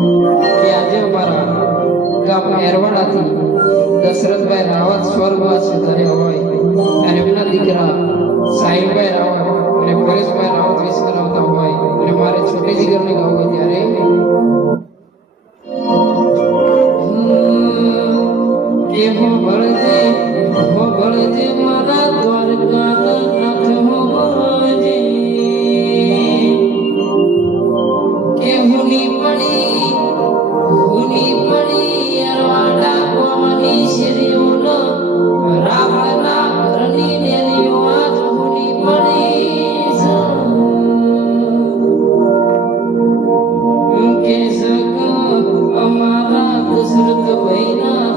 કે આજે અમારા ગામ એરવાડાથી દશરથભાઈ રાવત સ્વર્ગવાસી થયા હોય ત્યારે એમના દીકરા સાહિલભાઈ રાવત અને પરેશભાઈ રાવત વિશે કરાવતા હોય અને મારે છોટી જીગરને ગાવું હોય ત્યારે કે હો ભળજે મારા દ્વારકાના નાથ હો ભળજે કે હુની પડી અરવાડા ગોમની શેરીઓનો રાવણના ઘરની ડેરીઓ આજ હુની પડી કે સગ અમારા દશરથ ભાઈના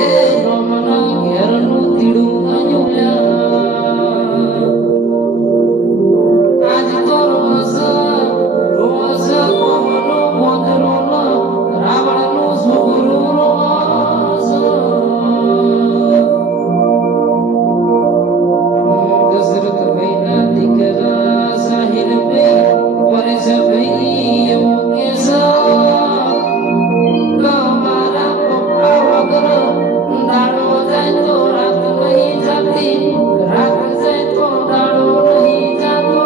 એ રોમના ઘેરનું તીડું કાજુલ્યા આજ તો રોસ કોમનો બોધરો રાવણનું છોકરું રોસ દશરથ ભાઈના દીકરા સાહિલભાઈ પરેશભાઈ એવું કેસ મારા પપ્પા વગર દાડો જાય તો રાત નહીં જાતી રાત જાય તો દાડો નહીં જાતો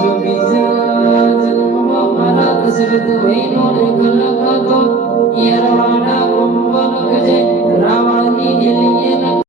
જો બીજા જન્મમાં મારા દશરથ ભાઈનો લેખ લખા